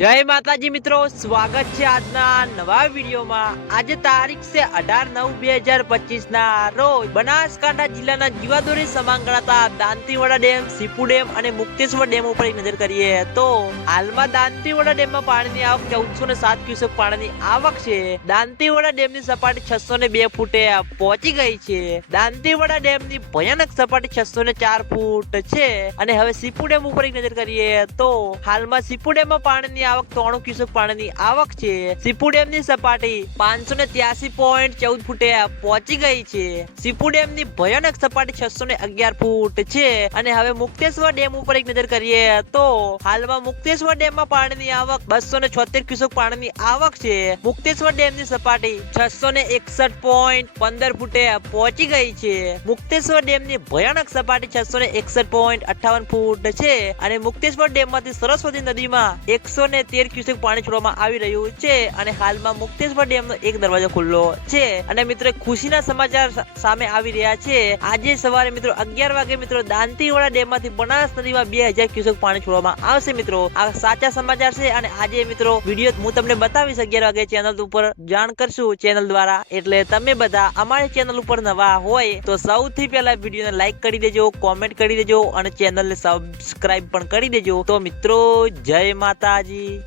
જય માતાજી મિત્રો, સ્વાગત છે આજના નવા વિડીયોમાં. આજે તારીખ છે અઢાર નવ બે હજાર પચીસ ના રોજ બનાસકાંઠા જિલ્લાના જીવાદોરી સમાન દાંતીવાડા ડેમ, સીપુ ડેમ અને મુક્તેશ્વર ડેમ ઉપર નજર કરીએ તો હાલમાં દાંતીવાડા ડેમમાં પાણીની આવક ચૌદસો ને સાત ક્યુસેક પાણીની આવક છે. દાંતીવાડા ડેમની સપાટી છસો ને બે ફૂટે પહોંચી ગઈ છે. દાંતીવાડા ડેમની ભયાનક સપાટી છસો ને ચાર ફૂટ છે. અને હવે સીપુ ડેમ ઉપર નજર કરીએ તો હાલમાં સીપુ ડેમમાં પાણીની આવક ત્રણ ક્યુસેક પાણીની આવક છે. સીપુ ડેમની સપાટી પાંચસો ને ત્યાસી પોઈન્ટ ચૌદ ફૂટે પહોંચી ગઈ છે. સીપુ ડેમની ભયાનક સપાટી છસો ને અગિયાર ફૂટ છે. અને હવે મુક્તેશ્વર ડેમ ઉપર એક નજર કરીએ તો હાલમાં મુક્તેશ્વર ડેમમાં પાણીની આવક બસો ને છોતેર ક્યુસેક પાણીની આવક છે. મુક્તેશ્વર ડેમની સપાટી છસો ને એકસઠ પોઈન્ટ પંદર ફૂટે પહોંચી ગઈ છે. મુક્તેશ્વર ડેમની ભયાનક સપાટી છસો ને એકસઠ પોઈન્ટ અઠાવન ફૂટ છે. અને મુક્તેશ્વર ડેમમાંથી સરસ્વતી નદીમાં એકસો ને તેર ક્યુસેક પાણી છોડવામાં આવી રહ્યું છે અને હાલમાં મુક્તેશ્વર ડેમનો એક દરવાજો ખુલ્લો છે. અને મિત્રો, ખુશીના સમાચાર સામે આવી રહ્યા છે. આજે સવારે મિત્રો, અગિયાર વાગે મિત્રો, દાંતીવાડા ડેમમાંથી બનાસ નદીમાં બે હજાર ક્યુસેક પાણી છોડવામાં આવશે મિત્રો. આ સાચા સમાચાર છે અને આજે મિત્રો, વીડિયો હું તમને બતાવીશ અગિયાર વાગે ચેનલ ઉપર. જાણ કરશું ચેનલ દ્વારા. એટલે તમે બધા અમારી ચેનલ ઉપર નવા હોય તો સૌથી પહેલા વિડીયોને લાઈક કરી દેજો કોમેન્ટ કરી દેજો અને ચેનલને સબસ્ક્રાઇબ પણ કરી દેજો. તો મિત્રો, જય માતાજી. イ